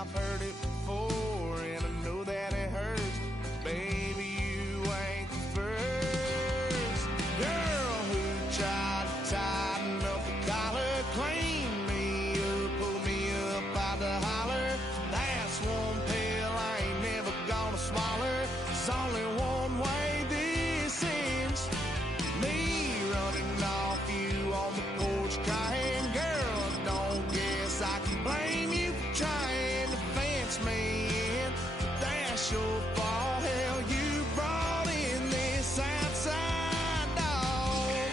I've heard it before, and I know that it hurts. Baby, you ain't the first girl who tried to tighten up the collar, clean me up, pull me up by the holler. That's one pill I ain't never gonna swallow. There's only one way this ends. Me running off you on the porch crying. Girl, don't guess I can blame you for trying to fence me in. That's your fault. Hell, you brought in this outside dog.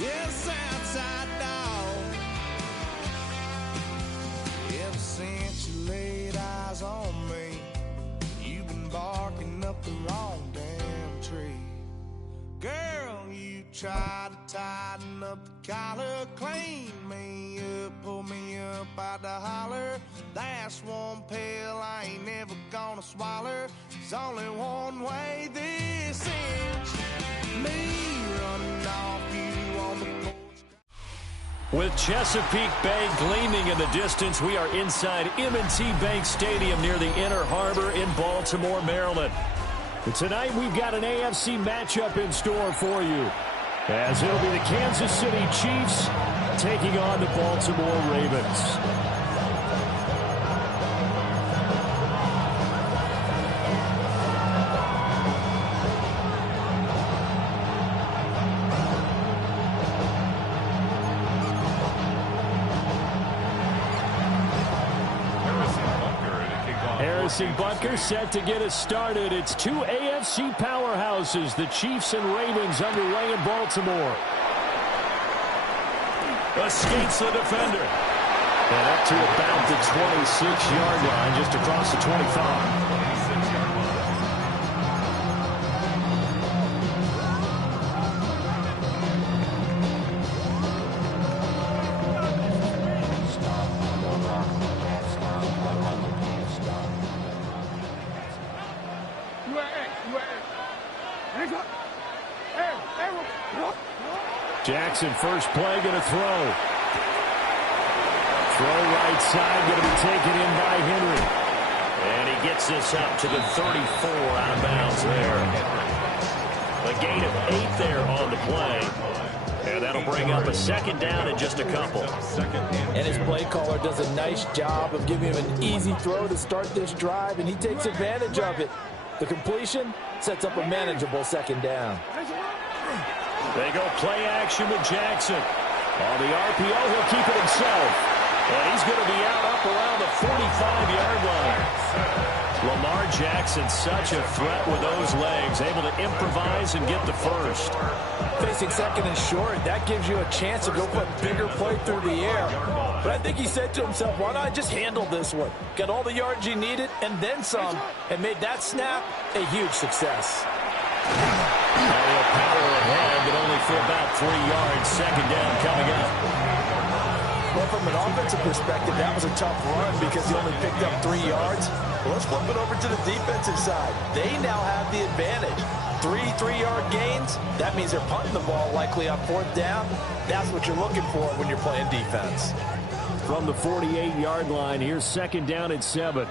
Yes, outside dog. Ever since you laid eyes on me, you've been barking up the wrong damn tree. Girl, you tried to tighten up the collar, clean me up, pull me up by the holler. That's one pill I ain't never gonna swallow. There's only one way this ends. Me running off you on the porch. With Chesapeake Bay gleaming in the distance, we are inside M&T Bank Stadium near the Inner Harbor in Baltimore, Maryland. And tonight we've got an AFC matchup in store for you, as it'll be the Kansas City Chiefs taking on the Baltimore Ravens. Harrison Butker set to get us started. It's two AFC powerhouses, the Chiefs and Ravens, underway in Baltimore. Escapes the defender. And up to about the 26-yard line, just across the 25. Jackson, first play, going to throw. Throw right side, going to be taken in by Henry. And he gets this up to the 34, out of bounds there. A gain of 8 there on the play. And that'll bring up a second down in just a couple. And his play caller does a nice job of giving him an easy throw to start this drive, and he takes advantage of it. The completion sets up a manageable second down. They go play action with Jackson. On the RPO, he'll keep it himself. And he's going to be out up around the 45-yard line. Lamar Jackson, such a threat with those legs, able to improvise and get the first. Facing second and short, that gives you a chance to go for a bigger play through the air. But I think he said to himself, why not just handle this one? Got all the yards you needed and then some, and made that snap a huge success. Power ahead, but only for about 3 yards. Second down coming up. Well, from an offensive perspective, that was a tough run because he only picked up 3 yards. Well, let's flip it over to the defensive side. They now have the advantage. 3 3-yard gains, that means they're punting the ball likely on 4th down. That's what you're looking for when you're playing defense. From the 48-yard line, here's second down at 7.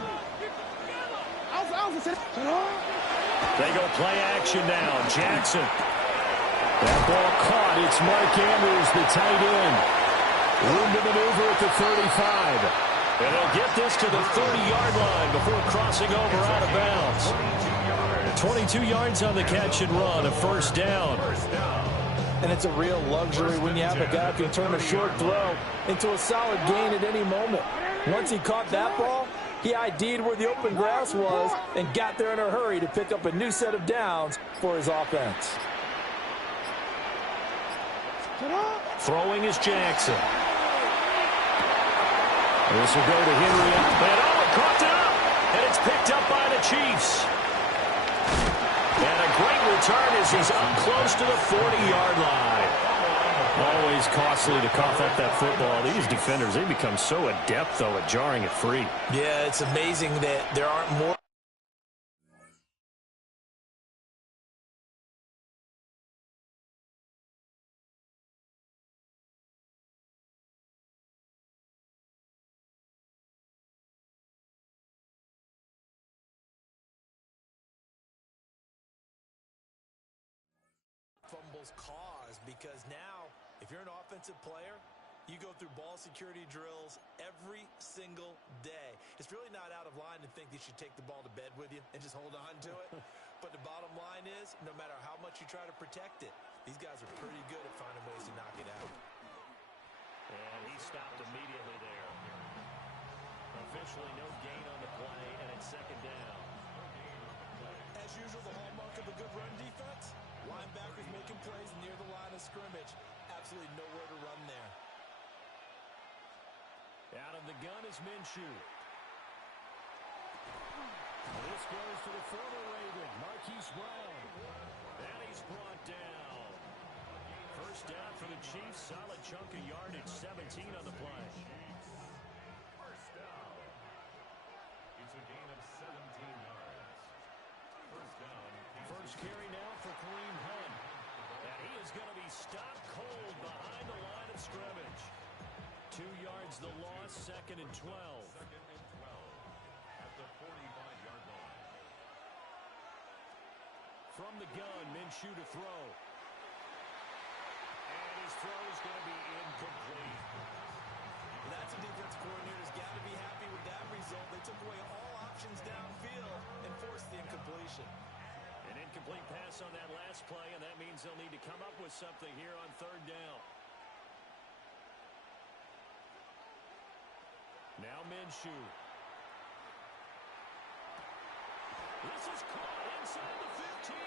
They go play action now. Jackson. That ball caught. It's Mark Andrews, the tight end. Room to maneuver at the 35. And they'll get this to the 30-yard line before crossing over out of bounds. 22 yards on the catch and run, a first down. And it's a real luxury when you have a guy who can turn a short throw into a solid gain at any moment. Once he caught that ball, he ID'd where the open grass was and got there in a hurry to pick up a new set of downs for his offense. Throwing is Jackson. This will go to Henry. And caught it up. And it's picked up by the Chiefs. And a great return as he's up close to the 40-yard line. Always costly to cough up that football. These defenders, they become so adept, though, at jarring it free. Yeah, it's amazing that there aren't more almost cause, because now, if you're an offensive player, you go through ball security drills every single day. It's really not out of line to think that you should take the ball to bed with you and just hold on to it. But the bottom line is, no matter how much you try to protect it, these guys are pretty good at finding ways to knock it out. And he stopped immediately there. Officially no gain on the play, and it's second down. As usual, the hallmark of a good run defense, linebackers making plays near the line of scrimmage. Absolutely nowhere to run there. Out of the gun is Minshew. This goes to the former Raven, Marquise Brown. And he's brought down. First down for the Chiefs. Solid chunk of yardage, 17 on the play. First down. It's a gain of 17 yards. First down. First carry now for Kareem Hunt. And he is going to be stopped cold behind the line of scrimmage. 2 yards the loss, second and 12. Second and 12 at the 45-yard line. From the gun, Minshew to throw. And his throw is going to be incomplete. That's a defense coordinator's got to be happy with that result. They took away all options downfield and forced the incompletion. An incomplete pass on that last play, and that means they'll need to come up with something here on third down. Now Minshew. This is caught inside the 15.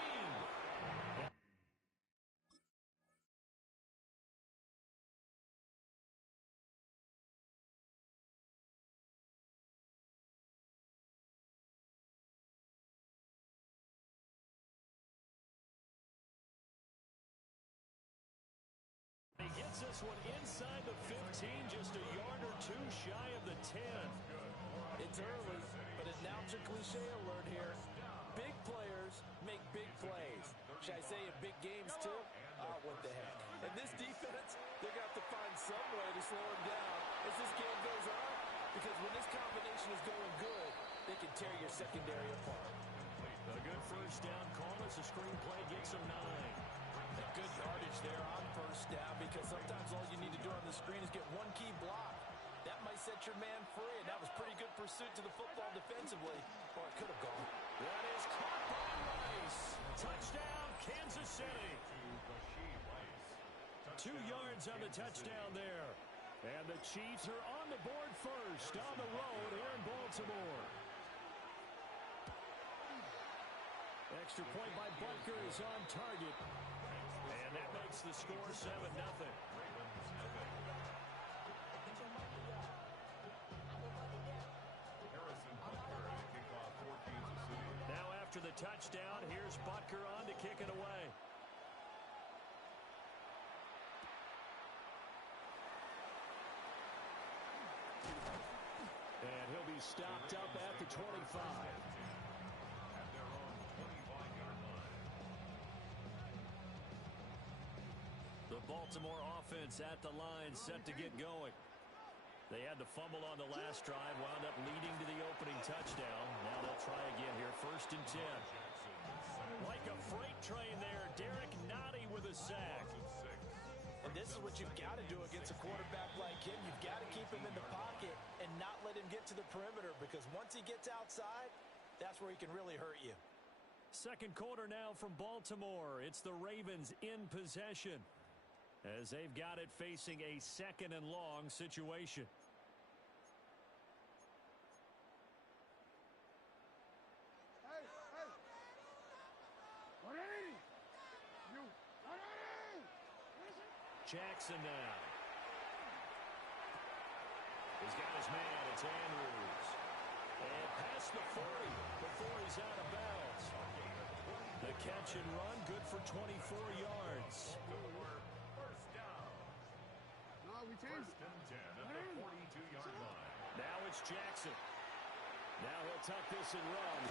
He gets this one inside the 15, just a yard or two shy of the 10. It's early, but announcer cliche alert here. Big players make big plays. Should I say in big games too? What the heck. And this defense, they're going to have to find some way to slow him down as this game goes on, because when this combination is going good, they can tear your secondary apart. A good first down call as the screenplay gets him 9. A good yardage there on first down, because sometimes all you need to do on the screen is get one key block. That might set your man free, and that was pretty good pursuit to the football defensively, or it could have gone. That is caught by Rice. Touchdown, Kansas City. 2 yards on the touchdown there. And the Chiefs are on the board first on the road here in Baltimore. Extra point by Butker is on target. And that makes the score 7-0. Now after the touchdown, here's Butker on to kick it away. And he'll be stopped up at the 25. The Baltimore offense at the line, set to get going. They had the fumble on the last drive, wound up leading to the opening touchdown. Now they'll try again here, first and 10. Like a freight train there, Derek Nottie with a sack. And this is what you've got to do against a quarterback like him. You've got to keep him in the pocket and not let him get to the perimeter, because once he gets outside, that's where he can really hurt you. Second quarter now from Baltimore. It's the Ravens in possession, as they've got it facing a second and long situation. Hey, hey. 180. You. 180. Jackson now. He's got his man. It's Andrews. And past the 40 before he's out of bounds. The catch and run, good for 24 yards. First down. No, we changed. First and 10 at the 42-yard line. Now it's Jackson. Now he'll tuck this and run.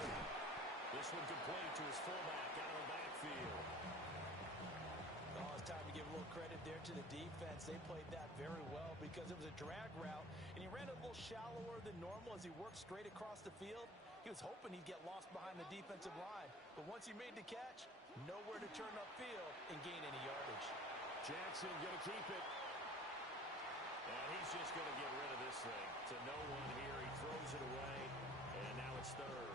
This one complete to his fullback out of the backfield. Oh, it's time to give a little credit there to the defense. They played that very well, because it was a drag route, and he ran a little shallower than normal as he worked straight across the field. He was hoping he'd get lost behind the defensive line, but once he made the catch, Nowhere to turn upfield and gain any yardage. Jackson going to keep it. And he's just going to get rid of this thing. To no one here. He throws it away. And now it's third.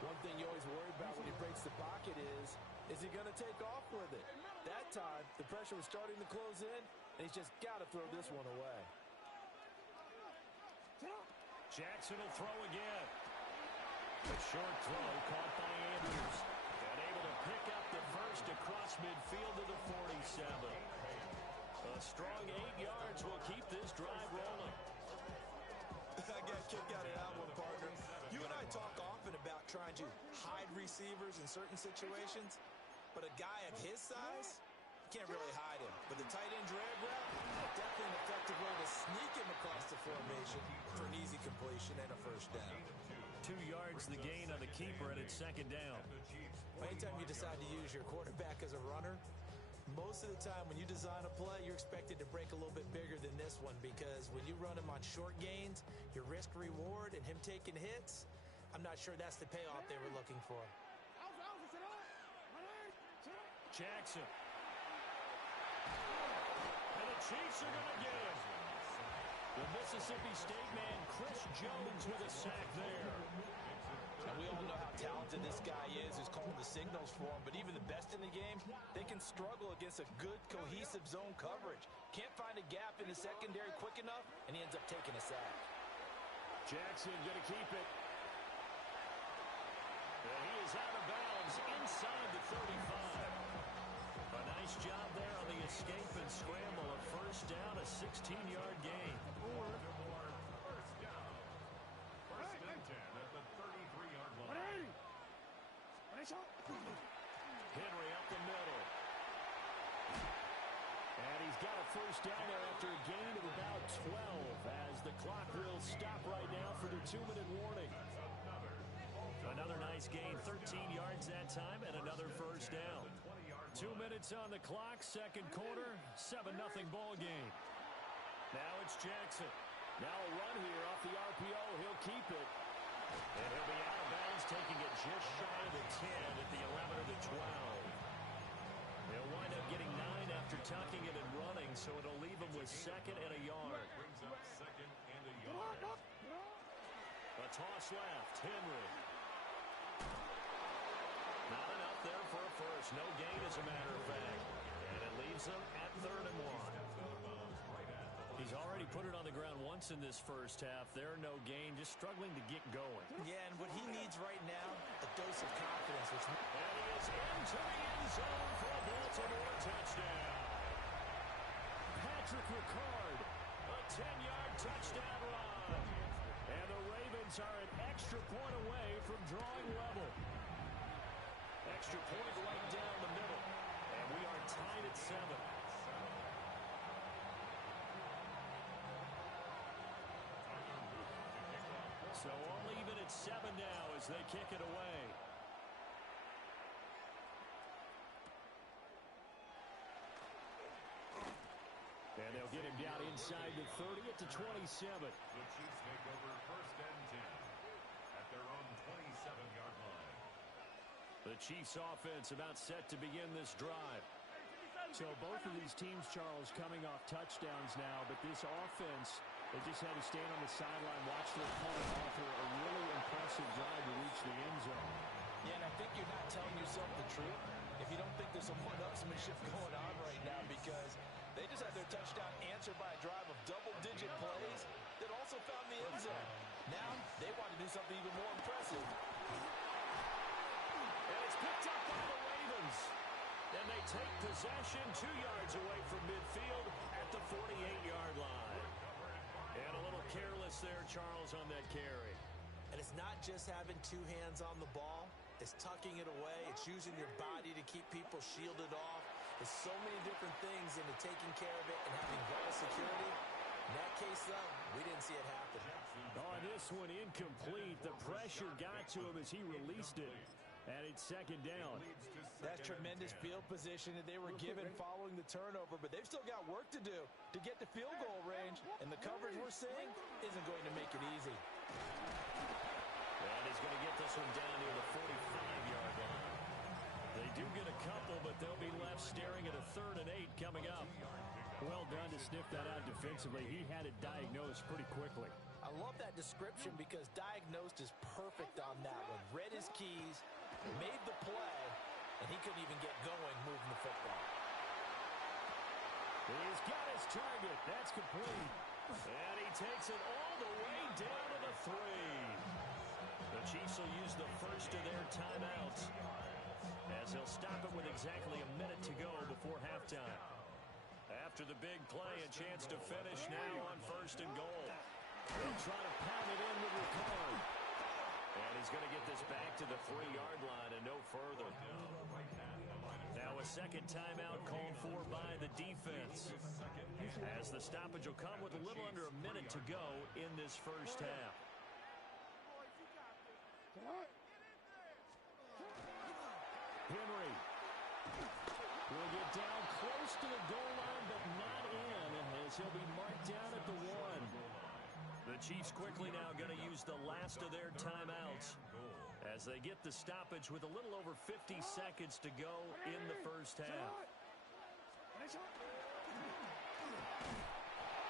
One thing you always worry about when he breaks the pocket is he going to take off with it? That time, the pressure was starting to close in, and he's just got to throw this one away. Jackson will throw again. A short throw caught by Andrews. And able to pick up the first across midfield to the 47. A strong 8 yards will keep this drive rolling. I got a kick out of that one, partner. You and I talk often about trying to hide receivers in certain situations, but a guy of his size, you can't really hide him. But the tight end drag route, definitely an effective way to sneak him across the formation for an easy completion and a first down. 2 yards the gain on the keeper, and it's second down. Anytime you decide to use your quarterback as a runner, most of the time when you design a play, you're expected to break a little bit bigger than this one, because when you run him on short gains, your risk-reward and him taking hits, I'm not sure that's the payoff they were looking for. Jackson. And the Chiefs are going to get him. The Mississippi State man, Chris Jones, with a sack there. And we all know how talented this guy is who's calling the signals for him, but even the best in the game, they can struggle against a good, cohesive zone coverage. Can't find a gap in the secondary quick enough, and he ends up taking a sack. Jackson going to keep it. And he is out of bounds inside the 35. A nice job there on the escape and scramble. A first down, a 16-yard gain. First down. First and 10 at the 33-yard line. Henry up the middle. And he's got a first down there after a gain of about 12 as the clock will stop right now for the 2-minute warning. Another nice gain, 13 yards that time, and another first down. 2 minutes on the clock, second quarter, 7-0 ball game. Now it's Jackson. Now a run here off the RPO. He'll keep it. And he'll be out of bounds, taking it just shy of the 10 at the 11 or the 12. He'll wind up getting 9 after tucking it and running, so it'll leave him with second and a yard. Brings up second and a yard. A toss left, Henry. Not enough there for a first. No gain, as a matter of fact. And it leaves them at 3rd and 1. He's already put it on the ground once in this first half. There, no gain, just struggling to get going. Yeah, and what he needs right now, a dose of confidence. And he is into the end zone for a Baltimore touchdown. Patrick Ricard, a 10-yard touchdown run. And the Ravens are an extra point away from drawing level. Extra point right down the middle. And we are tied at 7. So all even at 7 now as they kick it away. And they'll get him down inside the 30 at the 27. The Chiefs make over first and 10 at their own 27-yard line. The Chiefs offense about set to begin this drive. So both of these teams, Charles, coming off touchdowns now, but this offense, they just had to stand on the sideline, watch their opponent offer a really impressive drive to reach the end zone. Yeah, and I think you're not telling yourself the truth if you don't think there's some one-upsmanship going on right now, because they just had their touchdown answered by a drive of double-digit plays that also found the end zone. Now they want to do something even more impressive. And it's picked up by the Ravens. And they take possession 2 yards away from midfield at the 48-yard line. And a little careless there, Charles, on that carry. And it's not just having two hands on the ball. It's tucking it away. It's using your body to keep people shielded off. There's so many different things into taking care of it and having ball security. In that case, though, we didn't see it happen. On this one, incomplete. The pressure got to him as he released it. And it's second down. That's tremendous field position that they were given following the turnover, but they've still got work to do to get to field goal range, and the coverage we're seeing isn't going to make it easy. And he's going to get this one down near the 45-yard line. They do get a done to sniff that out defensively. He had it diagnosed pretty quickly. I love that description because diagnosed is perfect on that one. Read his keys, made the play, and he couldn't even get going moving the football. He's got his target. That's complete. And he takes it all the way down to the 3. The Chiefs will use the first of their timeouts as he'll stop it with exactly a minute to go before halftime. After the big play, a chance to finish now on 1st and goal. They'll try to pound it in with Ricard. And he's going to get this back to the 3-yard line and no further. Now a second timeout called for by the defense, as the stoppage will come with a little under a minute to go in this first half. Henry will get down close to the goal line, but not in, as he'll be marked down at the 1. The Chiefs quickly now going to use the last of their timeouts as they get the stoppage with a little over 50 seconds to go in the first half. And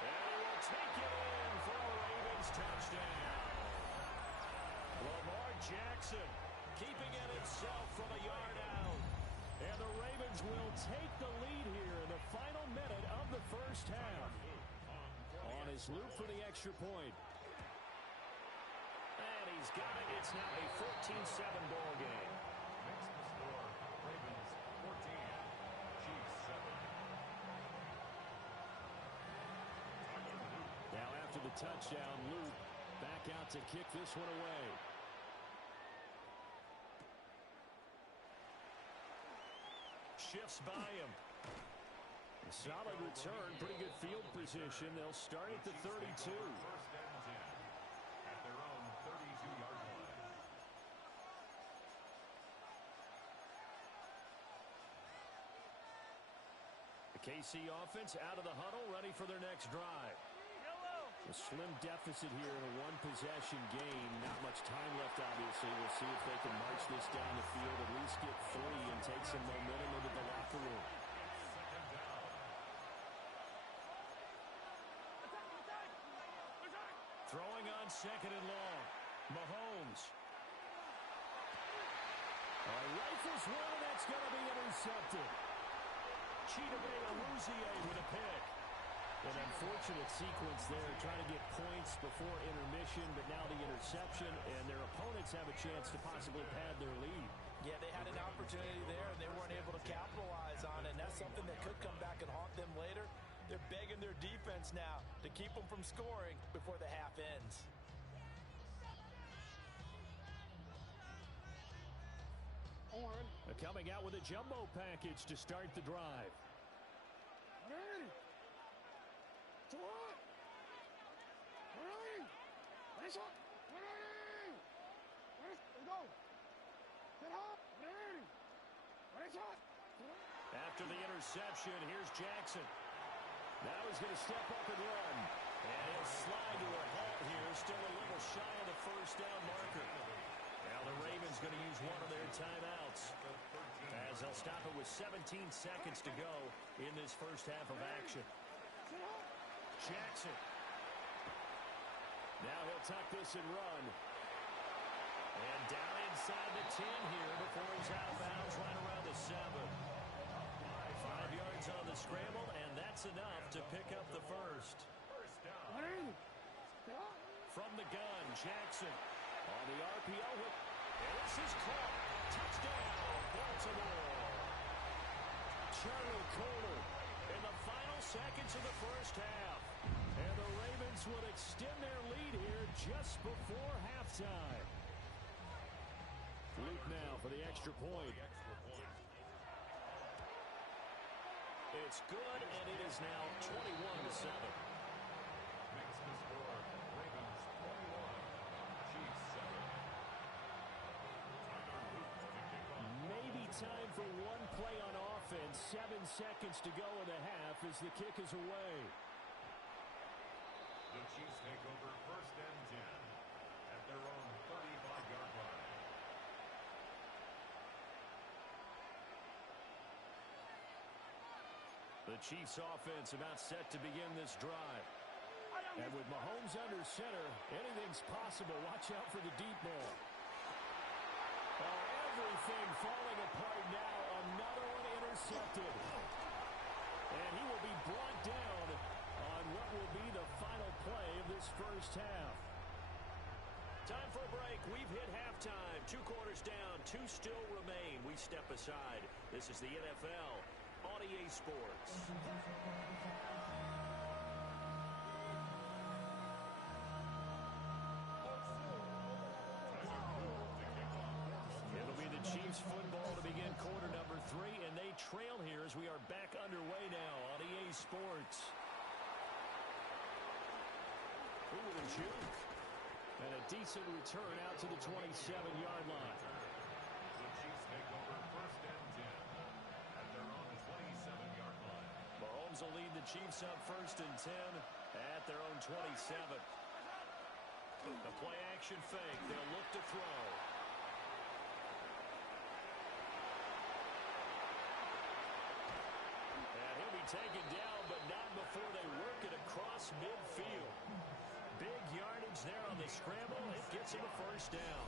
he will take it in for a Ravens touchdown. Lamar Jackson keeping it himself from a yard out. And the Ravens will take the lead here in the final minute of the first half. On his loop for the extra point. And he's got it. It's now a 14-7 ball game. Makes the score Ravens 14, Chiefs 7. Now after the touchdown, Luke back out to kick this one away. Shifts by him. A solid return, pretty good field position. They'll start at the 32. 1st and 10 at their own 32-yard line. The KC offense out of the huddle, ready for their next drive. A slim deficit here in a one-possession game. Not much time left, obviously. We'll see if they can march this down the field, at least get 3 and take some momentum into the locker room. Throwing on 2nd and long. Mahomes. Rifles one, and that's going to be intercepted. Chidobe Awuzie with a pick. An unfortunate sequence there, trying to get points before intermission, but now the interception, and their opponents have a chance to possibly pad their lead. Yeah, they had an opportunity there, and they weren't able to capitalize on it, and that's something that could come back and haunt them later. They're begging their defense now to keep them from scoring before the half ends. Coming out with a jumbo package to start the drive. After the interception, here's Jackson. Now he's going to step up and run. And he'll slide to a halt here, still a little shy of the first down marker. Now the Ravens going to use one of their timeouts, as they'll stop it with 17 seconds to go in this first half of action. Jackson. Now he'll tuck this and run. And down inside the 10 here before he's out of bounds right around the 7. 5 yards on the scramble, and that's enough to pick up the first. From the gun, Jackson on the RPO. And this is caught. Touchdown, Baltimore. Charlie Kohler in the final seconds of the first half. And the Ravens would extend their lead here just before halftime. Luke now for the extra point. It's good, and it is now 21-7. Makes the score Ravens 21, Chiefs 7. Maybe time for one play on offense. 7 seconds to go in the half as the kick is away. The Chiefs take over 1st and 10 at their own 35-yard line. The The Chiefs offense about set to begin this drive. And with Mahomes under center, anything's possible. Watch out for the deep ball. Oh, everything falling apart now. Another one intercepted. And he will be brought down on what will be the final play of this first half. Time for a break. We've hit halftime. 2 quarters down. 2 still remain. We step aside. This is the NFL on EA Sports. It'll be the Chiefs football to begin quarter number 3, and they trail here as we are back underway now on EA Sports. Ooh, with a juke. And a decent return out to the 27-yard line. The Chiefs take over first and 10 at their own 27-yard line. Mahomes will lead the Chiefs up first and 10 at their own 27. The play action fake. They'll look to throw. And he'll be taken down, but not before they work it across midfield. Big yardage there on the scramble. It gets him a first down.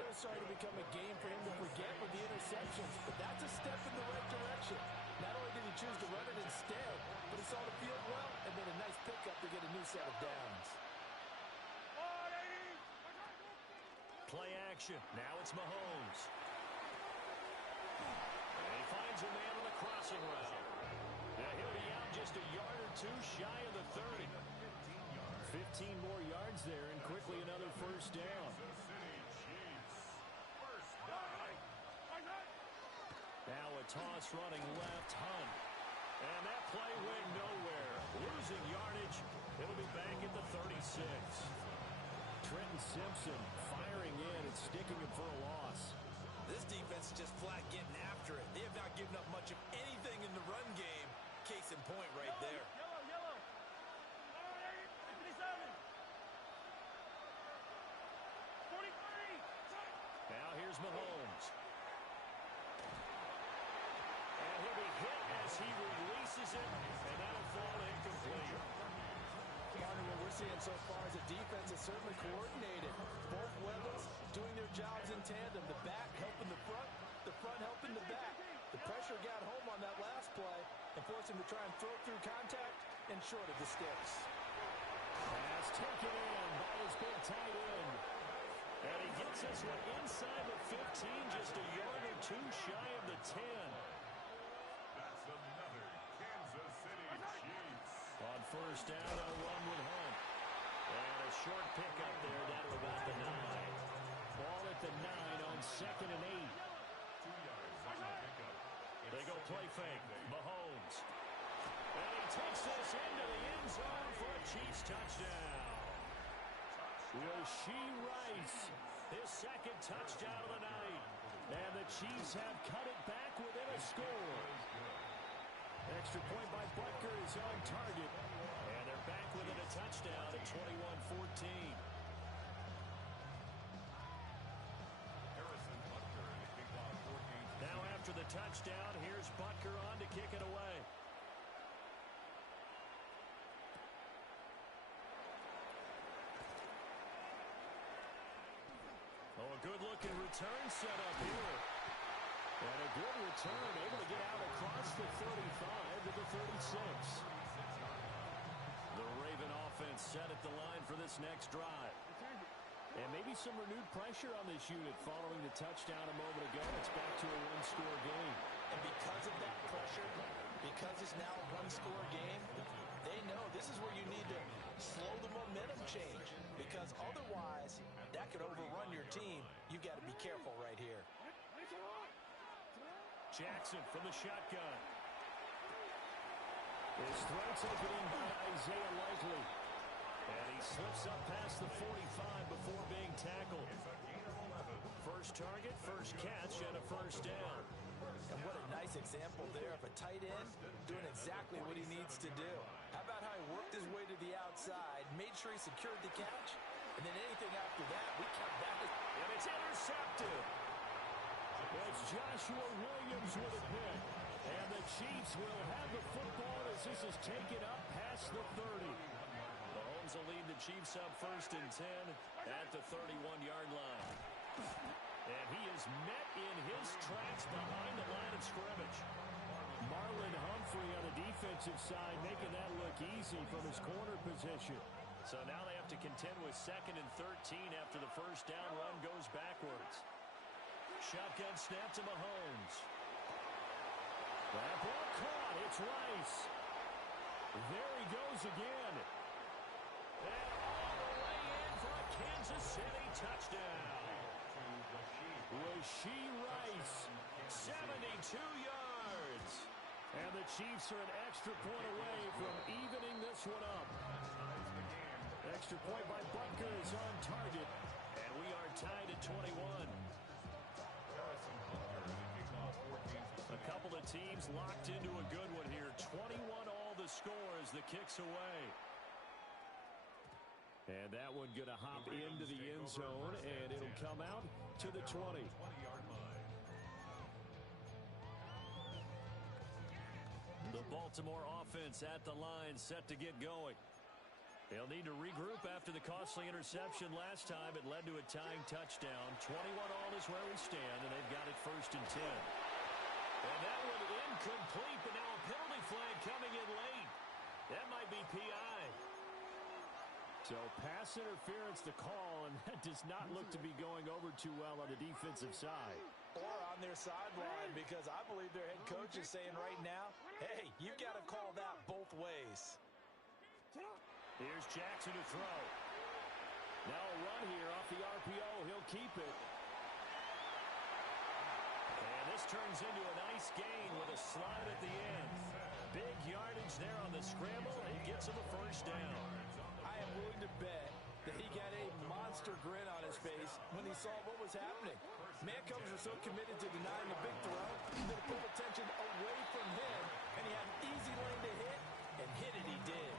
It was starting to become a game for him to forget with the interceptions, but that's a step in the right direction. Not only did he choose to run it instead, but he saw the field well and made a nice pickup to get a new set of downs. Play action. Now it's Mahomes. And he finds a man on the crossing route. Now he'll be out just a yard or 2 shy of the 30. 15 more yards there, and quickly another first down. Now a toss running left, Hunt. And that play went nowhere. Losing yardage. It'll be back at the 36. Trenton Simpson firing in and sticking him for a loss. This defense is just flat getting after it. They have not given up much of anything in the run game. Case in point right there. Now here's Mahomes. And he'll be hit as he releases it, and that'll fall incomplete. Partner, what we're seeing so far is the defense is certainly coordinated. Both levels doing their jobs in tandem. The back helping the front helping the back. The pressure got home on that last play and forced him to try and throw through contact and short of the sticks. Pass taken in by his big tight end. And he gets this one inside the 15, just a yard or 2 shy of the 10. That's another Kansas City Chiefs. On first down, they'll run with Hunt. And a short pickup there down to about the 9. Ball at the 9 on 2nd and 8. 2 yards on the pickup. They go play fake. Mahomes. And he takes this into the end zone for a Chiefs touchdown. Rashee Rice, his 2nd touchdown of the night. And the Chiefs have cut it back within a score. Extra point by Butker is on target. And they're back within a touchdown at 21-14. Harrison Butker to kick off 4 games. Now after the touchdown, here's Butker on to kick it away. Oh, a good-looking return set up here. And a good return, able to get out across the 35 to the 36. The Raven offense set at the line for this next drive. And maybe some renewed pressure on this unit following the touchdown a moment ago. It's back to a 1-score game. And because of that pressure, because it's now a 1-score game, they know this is where you need to slow the momentum change. Because otherwise, that could overrun your team. You've got to be careful right here. Jackson from the shotgun. His throw taken in by Isaiah Likely. And he slips up past the 45 before being tackled. First target, first catch, and a first down. And what a nice example there of a tight end doing exactly what he needs to do. How about how he worked his way to the outside, made sure he secured the catch, and then anything after that, we count that as... And it's intercepted. It's Joshua Williams with a pick. And the the Chiefs will have the football as this is taken up past the 30. Mahomes will lead the Chiefs up 1st and 10 at the 31-yard line. And he is met in his tracks behind the line of scrimmage. Marlon Humphrey on the defensive side making that look easy from his corner position. So now they have to contend with 2nd and 13 after the first down run goes backwards. Shotgun snap to Mahomes. That ball caught. It's Rice. There he goes again. And all the way in for a Kansas City touchdown. Rashee Rice, 72 yards. And the Chiefs are an extra point away from evening this one up. Extra point by Butker is on target. And we are tied at 21. A couple of teams locked into a good one here. 21 all the score as the kick's away. And that one going to hop into the end zone, and it'll come out to the 20. The Baltimore offense at the line set to get going. They'll need to regroup after the costly interception last time. It led to a tying touchdown. 21 all is where we stand, and they've got it 1st and 10. And that one incomplete, but now a penalty flag coming in late. That might be PI. So pass interference to call, and that does not look to be going over too well on the defensive side. Or on their sideline, because I believe their head coach is saying right now, hey, you got to call that both ways. Here's Jackson to throw. Now a run here off the RPO. He'll keep it. And this turns into a nice gain with a slide at the end. Big yardage there on the scramble. It gets him a first down. I am willing to bet that he got a monster grin on his face when he saw what was happening. Mancombs were so committed to denying the big throw that it pulled attention away from him, and he had an easy lane to hit, and hit it he did.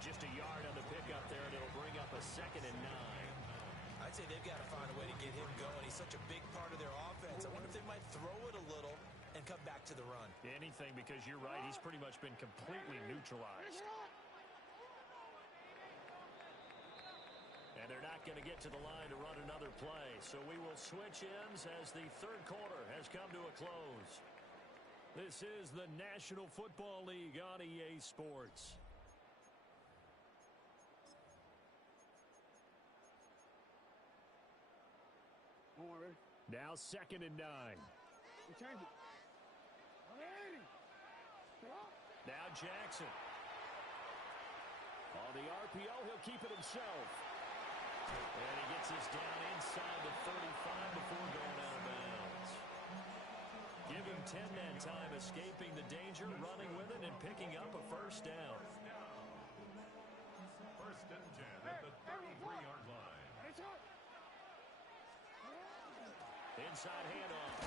Just a yard on the pickup there, and it'll bring up a 2nd and 9. I'd say they've got to find a way to get him going. He's such a big part of their offense. I wonder if they might throw it a little and come back to the run. Anything, because you're right, he's pretty much been completely neutralized. And they're not going to get to the line to run another play. So we will switch ends as the 3rd quarter has come to a close. This is the National Football League on EA Sports. Now 2nd and 9. We change it. Now Jackson. On the RPO, he'll keep it himself. And he gets us down inside the 35 before going out of bounds. Give him 10 that time, escaping the danger, running with it, and picking up a first down. 1st and 10 at the 33-yard line. Inside handoff.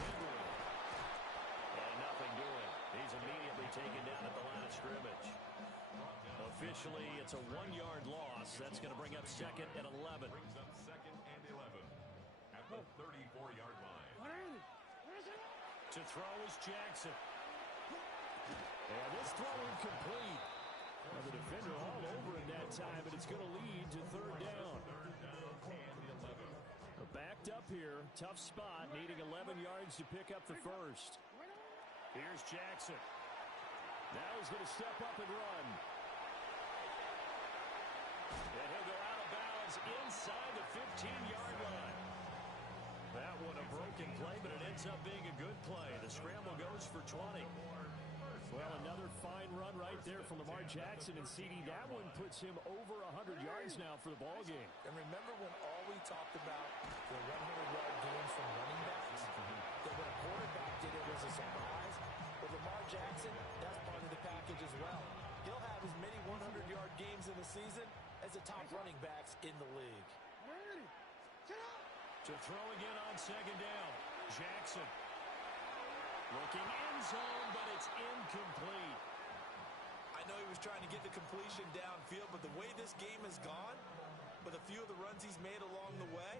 And nothing doing. He's immediately taken down at the line of scrimmage. Officially, it's a 1-yard loss. That's going to bring up 2nd and 11. Brings up 2nd and 11 at the 34-yard line. To throw is Jackson. And this throw incomplete. Well, the defender all over him that time, but it's going to lead to 3rd down. Backed up here. Tough spot. Needing 11 yards to pick up the first. Here's Jackson. Now he's going to step up and run. And he'll go out of bounds inside the 15-yard line. That one a broken play, but it ends up being a good play. The scramble goes for 20. Well, another fine run right there from Lamar Jackson, and CD, that one puts him over 100 yards now for the ball game. And remember when all we talked about the 100-yard games from running backs? That when a quarterback did it was a surprise. But Lamar Jackson, that's part of the package as well. He'll have as many 100-yard games in the season as the top running backs in the league. To throw again on 2nd down. Jackson. Looking end zone, but it's incomplete. I know he was trying to get the completion downfield, but the way this game has gone, with a few of the runs he's made along the way,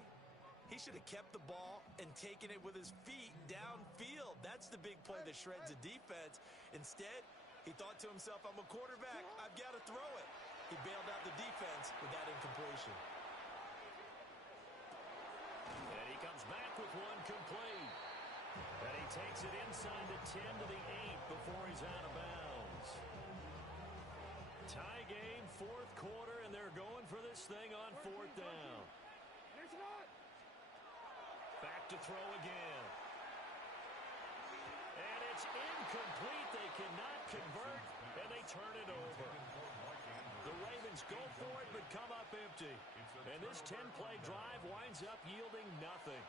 he He should have kept the ball and taken it with his feet downfield. That's the big play that shreds the defense. Instead, he thought to himself, I'm a quarterback. I've got to throw it. He bailed out the defense with that incompletion. And he comes back with one complete. And he takes it inside the 10 to the 8 before he's out of bounds. Tie game, fourth quarter, and they're going for this thing on fourth down. Back to throw again. And it's incomplete. They cannot convert, and they turn it over. The Ravens go for it, but come up empty. And this 10-play drive winds up yielding nothing.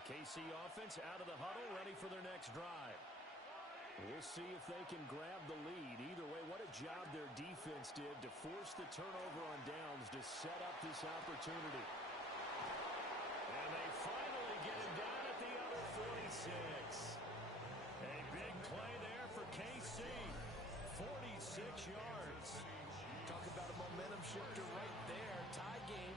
The KC offense out of the huddle, ready for their next drive. We'll see if they can grab the lead. Either way, what a job their defense did to force the turnover on downs to set up this opportunity. And they finally get him down at the other 46. A big play there for KC. 46 yards. Talk about a momentum shifter right there. Tie game,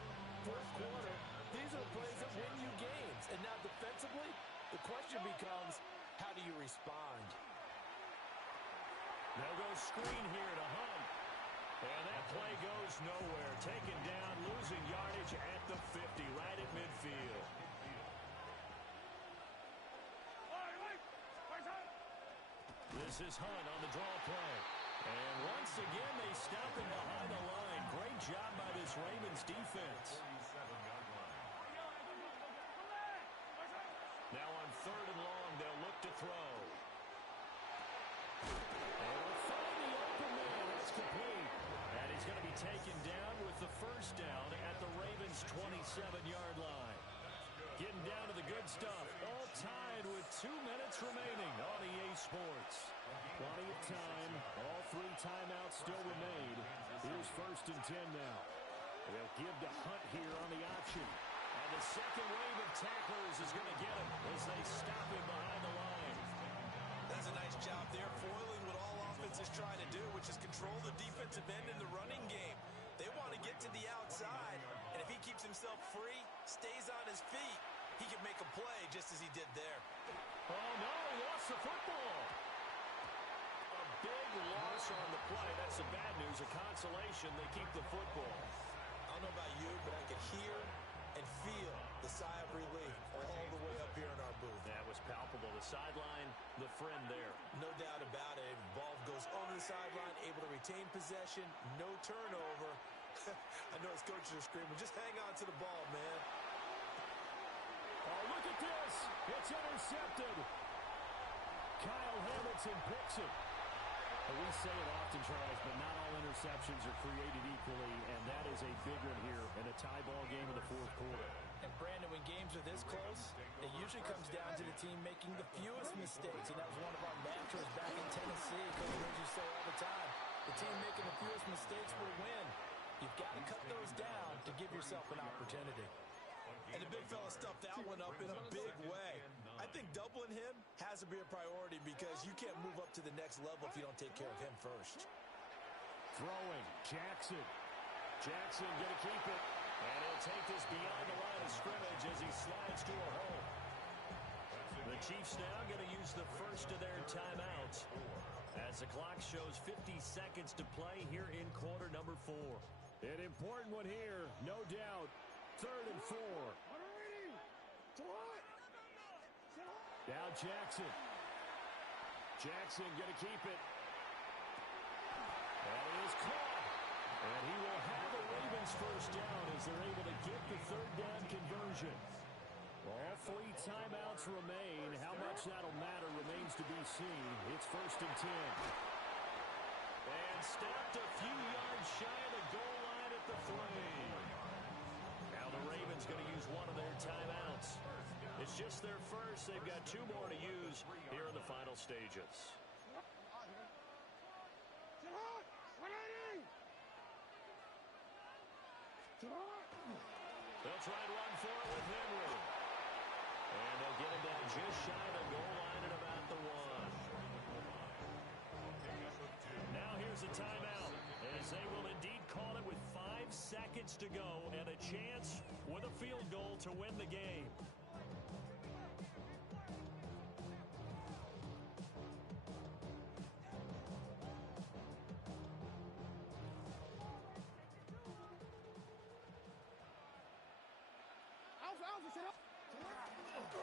fourth quarter. These are the plays that win you games. And now defensively, the question becomes, how do you respond? They'll go screen here to Hunt. And that play goes nowhere. Taken down, losing yardage at the 50, right at midfield. This is Hunt on the draw play. And once again, they stop him behind the line. Great job by this Ravens defense. Now on third and long, they'll look to throw. And will find the open man. That's complete. And he's going to be taken down with the first down at the Ravens' 27-yard line. Getting down to the good stuff. All tied with 2 minutes remaining on EA Sports. Plenty of time. All three timeouts still remain. Here's first and 10 now. They'll give to Hunt here on the option. And the second wave of tacklers is going to get him as they stop him behind the line. That's a nice job there, foiling what all offense is trying to do, which is control the defensive end in the running game. They want to get to the outside, and if he keeps himself free, stays on his feet, he can make a play just as he did there. Oh, no, he lost the football. A big loss on the play. That's the bad news. A consolation, they keep the football. I don't know about you, but I could hear and feel the sigh of relief all the way up here in our booth. That was palpable. The sideline, the friend there. No doubt about it. Ball goes over the sideline, able to retain possession, no turnover. I know his coaches are screaming, just hang on to the ball, man. Oh, look at this. It's intercepted. Kyle Hamilton picks it. We say it often, Charles, but not all interceptions are created equally, and that is a big one here in a tie ball game in the fourth quarter. And, Brandon, when games are this close, it usually comes down to the team making the fewest mistakes, and that was one of our mantras back in Tennessee. Coach heard you say all the time, the team making the fewest mistakes will win. You've got to cut those down to give yourself an opportunity. And the big fella stuffed that one up in a big way. I think doubling him has to be a priority because you can't move up to the next level if you don't take care of him first. Throwing, Jackson. Jackson going to keep it. And he'll take this beyond the line of scrimmage as he slides to a hole. The Chiefs now going to use the first of their timeouts as the clock shows 50 seconds to play here in quarter number 4. An important one here, no doubt. 3rd and 4. Now Jackson. Jackson going to keep it. And he is caught. And he will have the Ravens first down as they're able to get the 3rd down conversion. All 3 timeouts remain. How much that'll matter remains to be seen. It's 1st and 10. And stopped a few yards shy of the goal line at the 3. Now the Ravens going to use one of their timeouts. It's just their first. They've got 2 more to use here in the final stages. They'll try and run for it with Henry. And they'll get him down just shy of the goal line at about the 1. Now here's a timeout, as they will indeed call it with 5 seconds to go and a chance with a field goal to win the game.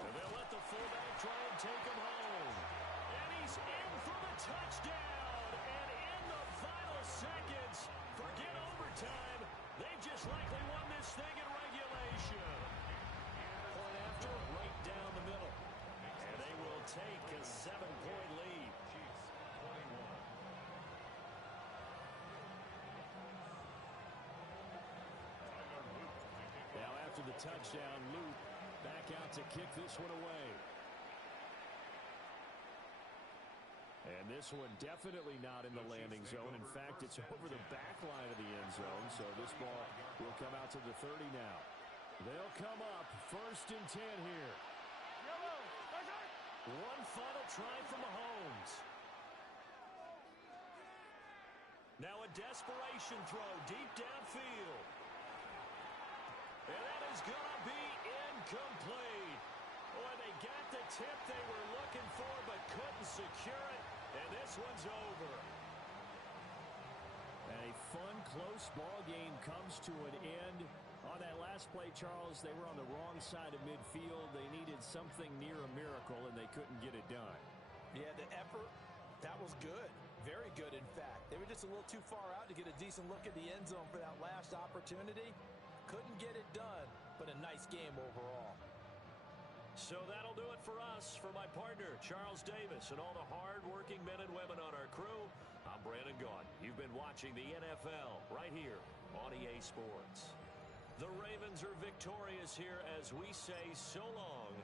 And they'll let the fullback try and take him home. And he's in for the touchdown. And in the final seconds, forget overtime. They've just likely won this thing in regulation. Point after, right down the middle. And they will take a 7-point lead. Now after the touchdown, Luke back out to kick this one away. And this one definitely not in the landing zone. In fact, it's over the back line of the end zone, so this ball will come out to the 30 now. They'll come up 1st and 10 here. One final try from Mahomes. Now a desperation throw deep downfield. And that is going to be incomplete. Boy, they got the tip they were looking for but couldn't secure it. And this one's over. A fun, close ball game comes to an end. On that last play, Charles, they were on the wrong side of midfield. They needed something near a miracle, and they couldn't get it done. Yeah, the effort, that was good. Very good, in fact. They were just a little too far out to get a decent look at the end zone for that last opportunity. Couldn't get it done, but a nice game overall. So that'll do it for us. For my partner, Charles Davis, and all the hard-working men and women on our crew, I'm Brandon Gaudin. You've been watching the NFL right here on EA Sports. The Ravens are victorious here as we say so long